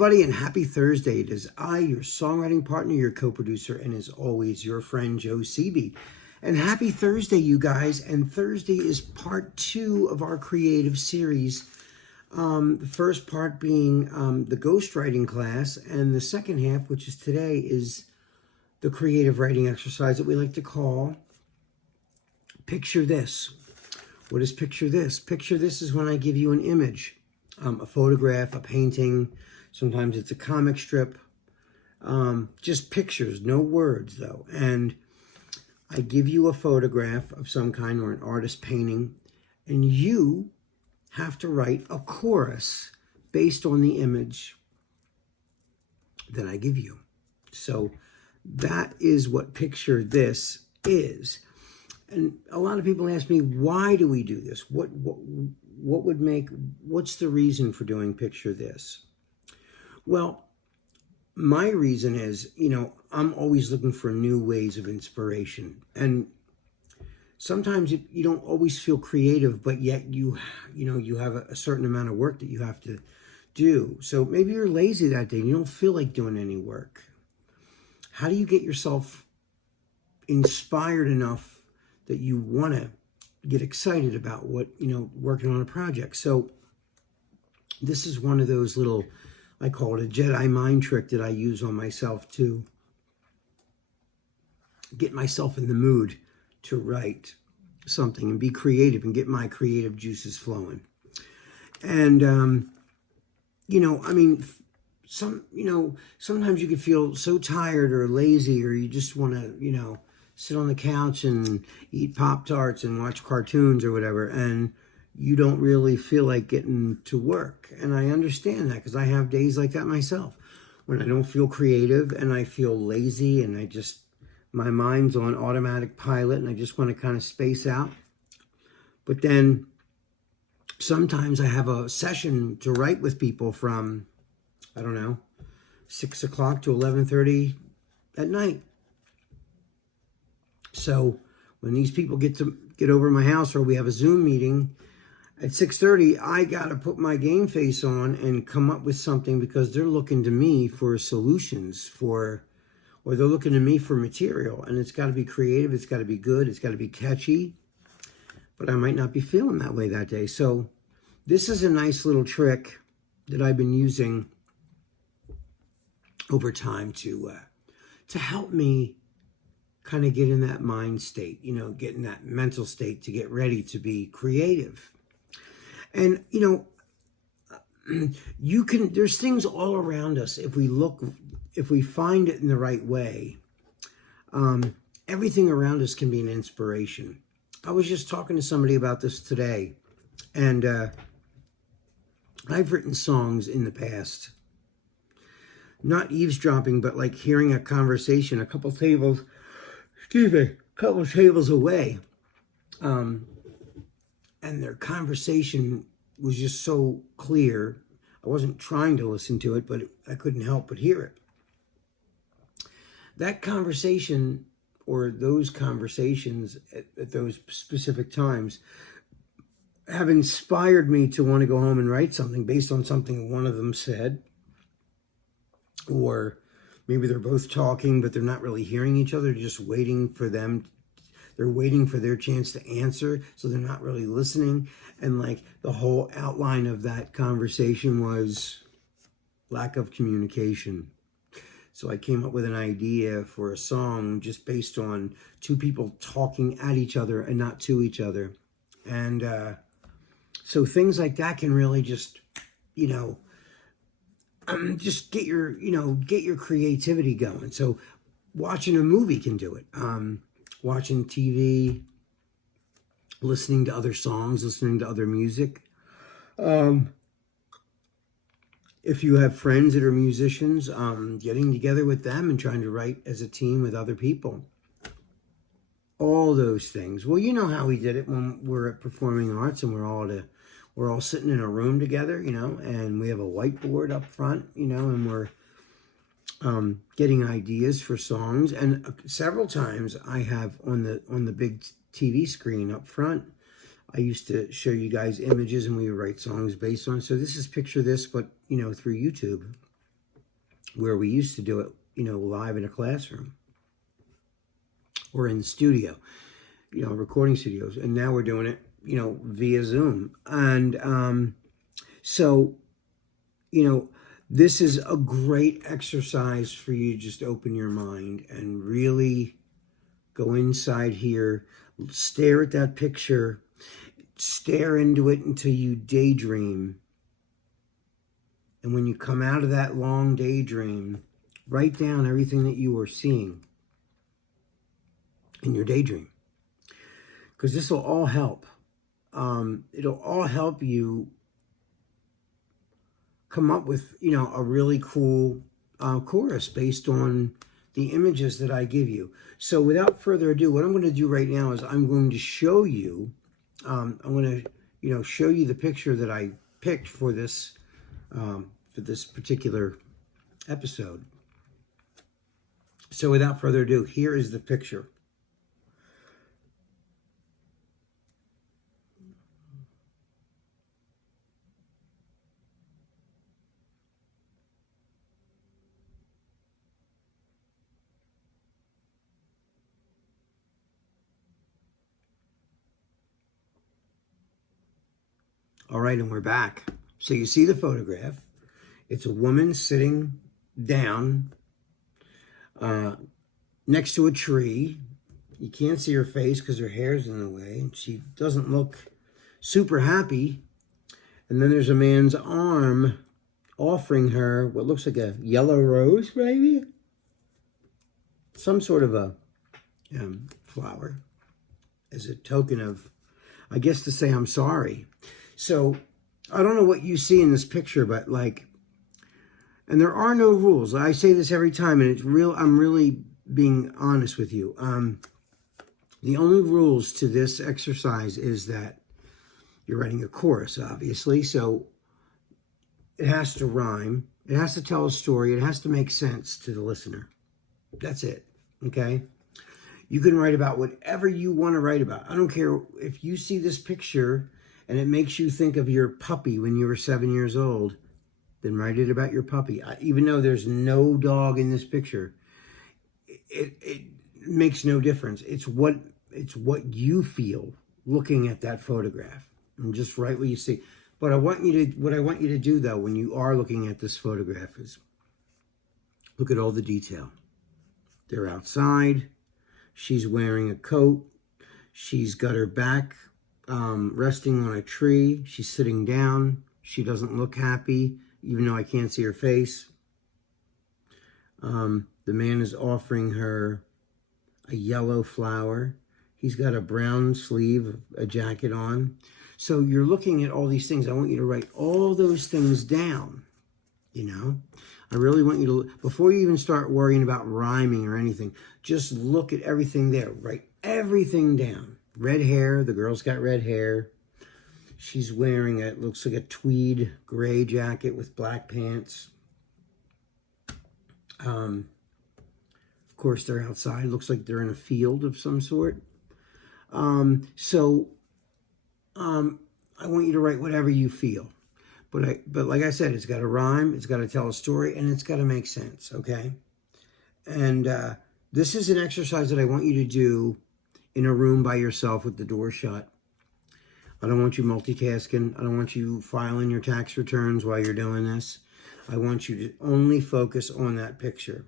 everybody, and happy Thursday. It is I, your songwriting partner, your co-producer, and as always, your friend Joe Seeby. And happy Thursday, you guys. And Thursday is part 2 of our creative series. The first part being the ghostwriting class, and the second half, which is today, is the creative writing exercise that we like to call Picture This. What is Picture This? Picture This is when I give you an image, a photograph, a painting. Sometimes it's a comic strip, just pictures, no words though. And I give you a photograph of some kind or an artist painting, and you have to write a chorus based on the image that I give you. So that is what Picture This is. And a lot of people ask me, why do we do this? What's the reason for doing Picture This? Well, my reason is, I'm always looking for new ways of inspiration. And sometimes you don't always feel creative, but yet you have a certain amount of work that you have to do. So maybe you're lazy that day and you don't feel like doing any work. How do you get yourself inspired enough that you want to get excited about working on a project? So this is one of those little, I call it a Jedi mind trick that I use on myself to get myself in the mood to write something and be creative and get my creative juices flowing. And, sometimes you can feel so tired or lazy, or you just want to, sit on the couch and eat Pop-Tarts and watch cartoons or whatever, and you don't really feel like getting to work. And I understand that because I have days like that myself when I don't feel creative and I feel lazy and my mind's on automatic pilot and I just want to kind of space out. But then sometimes I have a session to write with people from, 6 o'clock to 11:30 at night. So when these people get over to my house, or we have a Zoom meeting at 6:30, I got to put my game face on and come up with something, because they're looking to me for solutions or they're looking to me for material, and it's got to be creative. It's got to be good. It's got to be catchy, but I might not be feeling that way that day. So this is a nice little trick that I've been using over time to help me kind of get in that mind state, get in that mental state to get ready to be creative. And, there's things all around us. If we find it in the right way, everything around us can be an inspiration. I was just talking to somebody about this today, and I've written songs in the past, not eavesdropping, but like hearing a conversation a couple tables away. And their conversation was just so clear. I wasn't trying to listen to it, but I couldn't help but hear it. That conversation, or those conversations at those specific times, have inspired me to want to go home and write something based on something one of them said. Or maybe they're both talking, but they're not really hearing each other. They're just waiting for they're waiting for their chance to answer, so they're not really listening. And like the whole outline of that conversation was lack of communication. So I came up with an idea for a song just based on two people talking at each other and not to each other. And so things like that can really just get your creativity going. So watching a movie can do it. Watching TV, listening to other songs, listening to other music. If you have friends that are musicians, getting together with them and trying to write as a team with other people. All those things. Well, you know how we did it when we're at Performing Arts and we're all sitting in a room together, and we have a whiteboard up front, and we're getting ideas for songs. And several times I have on the big TV screen up front, I used to show you guys images and we would write songs based on. So this is Picture This, but through YouTube. where we used to do it, live in a classroom or in the studio, recording studios. And now we're doing it, via Zoom. And so, this is a great exercise for you to just open your mind and really go inside here, stare at that picture, stare into it until you daydream. And when you come out of that long daydream, write down everything that you are seeing in your daydream. Because this will all help. It'll all help you come up with, a really cool chorus based on the images that I give you. So without further ado, what I'm going to do right now is I'm going to show you, show you the picture that I picked for this particular episode. So without further ado, here is the picture. All right, and we're back. So you see the photograph. It's a woman sitting down next to a tree. You can't see her face because her hair's in the way. She doesn't look super happy. And then there's a man's arm offering her what looks like a yellow rose, maybe? Some sort of a flower as a token of, I guess, to say I'm sorry. So I don't know what you see in this picture, but and there are no rules. I say this every time, and I'm really being honest with you. The only rules to this exercise is that you're writing a chorus, obviously. So it has to rhyme. It has to tell a story. It has to make sense to the listener. That's it. Okay? You can write about whatever you want to write about. I don't care if you see this picture and it makes you think of your puppy when you were 7 years old, then write it about your puppy. Even though there's no dog in this picture, it makes no difference. It's what you feel looking at that photograph, and just write what you see. But what I want you to do though, when you are looking at this photograph, is look at all the detail. They're outside. She's wearing a coat. She's got her back resting on a tree. She's sitting down. She doesn't look happy, even though I can't see her face. The man is offering her a yellow flower. He's got a brown sleeve, a jacket on. So you're looking at all these things. I want you to write all those things down, I really want you to, before you even start worrying about rhyming or anything, just look at everything there. Write everything down. Red hair. The girl's got red hair. She's wearing it looks like a tweed gray jacket with black pants. Of course, they're outside. Looks like they're in a field of some sort. I want you to write whatever you feel. But like I said, it's got to rhyme, it's got to tell a story, and it's got to make sense, okay? And this is an exercise that I want you to do in a room by yourself with the door shut. I don't want you multitasking. I don't want you filing your tax returns while you're doing this. I want you to only focus on that picture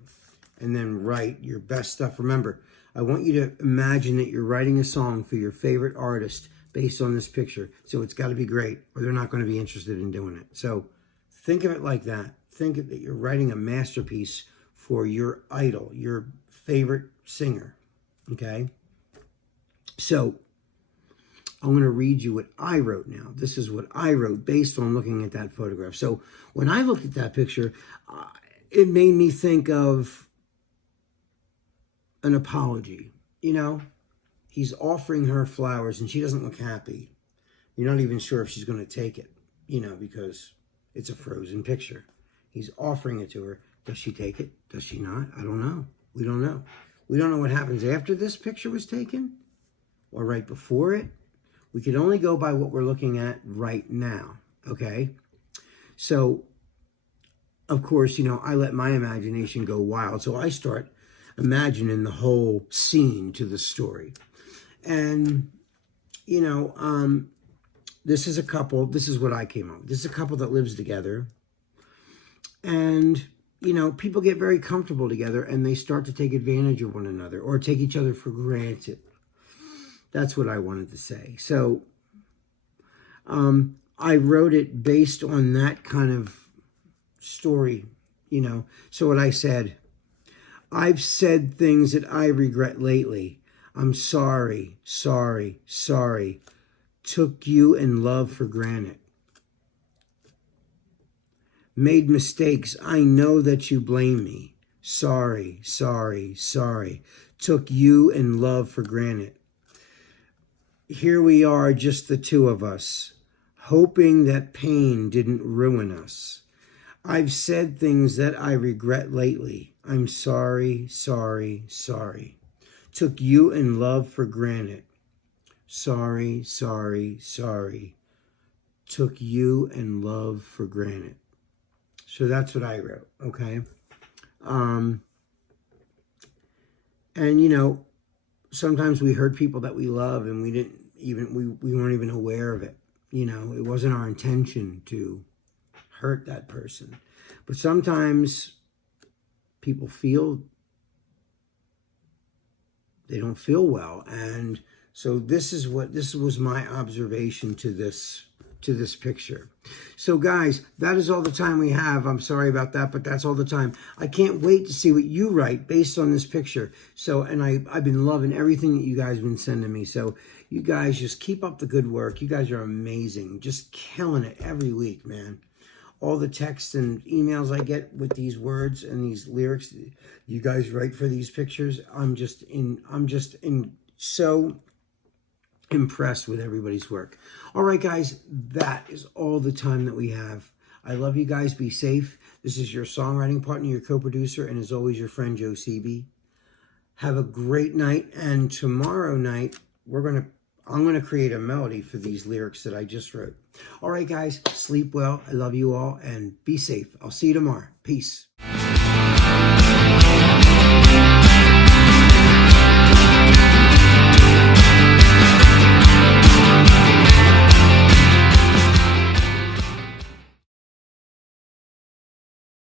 and then write your best stuff. Remember, I want you to imagine that you're writing a song for your favorite artist based on this picture. So it's got to be great, or they're not going to be interested in doing it. So think of it like that. Think of that you're writing a masterpiece for your idol, your favorite singer, okay? So I'm going to read you what I wrote now. This is what I wrote based on looking at that photograph. So when I looked at that picture, it made me think of an apology. He's offering her flowers and she doesn't look happy. You're not even sure if she's going to take it, because it's a frozen picture. He's offering it to her. Does she take it? Does she not? I don't know. We don't know. We don't know what happens after this picture was taken or right before it. We can only go by what we're looking at right now, okay? So of course, you know, I let my imagination go wild. So I start imagining the whole scene to the story. And, you know, this is a couple, this is what I came up with. This is a couple that lives together. And, you know, people get very comfortable together and they start to take advantage of one another or take each other for granted. That's what I wanted to say. So I wrote it based on that kind of story, you know. So what I said, I've said things that I regret lately. I'm sorry, sorry, sorry. Took you and love for granted. Made mistakes. I know that you blame me. Sorry, sorry, sorry. Took you and love for granted. Here we are, just the two of us, hoping that pain didn't ruin us. I've said things that I regret lately. I'm sorry, sorry, sorry. Took you and love for granted. Sorry, sorry, sorry. Took you and love for granted. So that's what I wrote, okay? And, you know, sometimes we hurt people that we love and we weren't even aware of it. You know, it wasn't our intention to hurt that person. But sometimes people feel they don't feel well. And so this was my observation to this picture. So guys, that is all the time we have. I'm sorry about that, but that's all the time. I can't wait to see what you write based on this picture. So, and I've been loving everything that you guys have been sending me. So you guys just keep up the good work. You guys are amazing. Just killing it every week, man. All the texts and emails I get with these words and these lyrics you guys write for these pictures, I'm just so impressed with everybody's work. All right, guys, that is all the time that we have. I love you guys. Be safe. This is your songwriting partner, your co-producer, and as always, your friend, Joe Sebi. Have a great night, and tomorrow night, I'm going to create a melody for these lyrics that I just wrote. All right, guys, sleep well. I love you all, and be safe. I'll see you tomorrow. Peace.